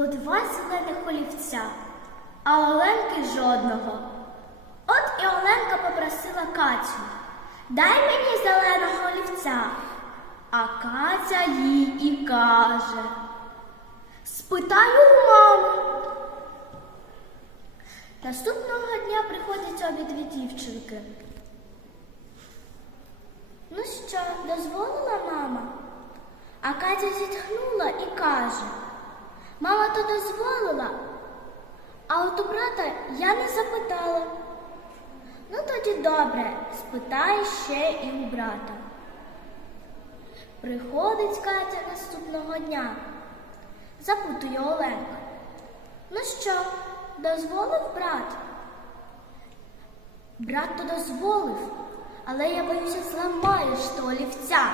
було два зелених олівця, а Оленки жодного. От і Оленка попросила Катю, дай мені зеленого олівця. А Катя їй і каже, спитаю у мами. Наступного дня приходять обидві дівчинки. Ну що, дозволила мама? А Катя зітхнула і каже: Мама то дозволила, а от у брата я не запитала. Ну тоді добре, спитай ще і у брата. Приходить Катя наступного дня. Запитує Оленка. Ну що, дозволив брат? Брат то дозволив, але я боюся, зламаєш то олівця.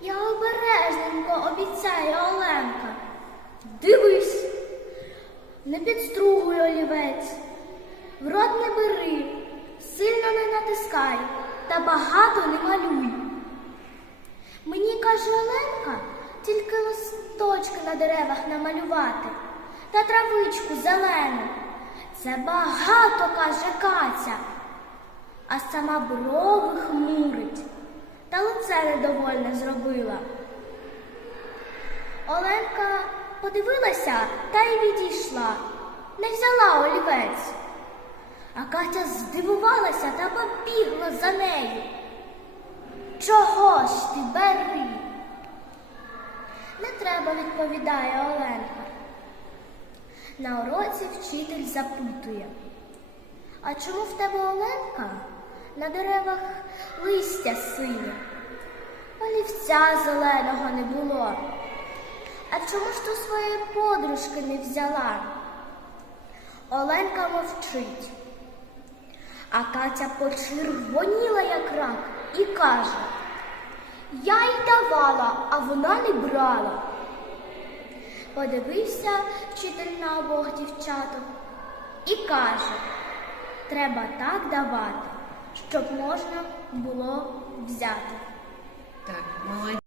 Я обережненько обіцяю Оленка. Не підстругуй олівець, в рот не бери, сильно не натискай та багато не малюй. Мені каже Оленка, тільки листочки на деревах намалювати та травичку зелену. Це багато, каже Катя, а сама брови хмурить та лице недовольне зробила. Оленка подивилася та й відійшла, не взяла олівець. А Катя здивувалася та побігла за нею. Чого ж ти бери? Не треба, відповідає Оленка. На уроці вчитель запитує. А чому в тебе Оленка? На деревах листя синє, олівця зеленого не було. Чому ж ти своєї подружки не взяла? Оленка мовчить. А Катя почервоніла, як рак, і каже: Я й давала, а вона не брала. Подивився вчитель на обох дівчаток і каже: треба так давати, щоб можна було взяти. Так, молодець.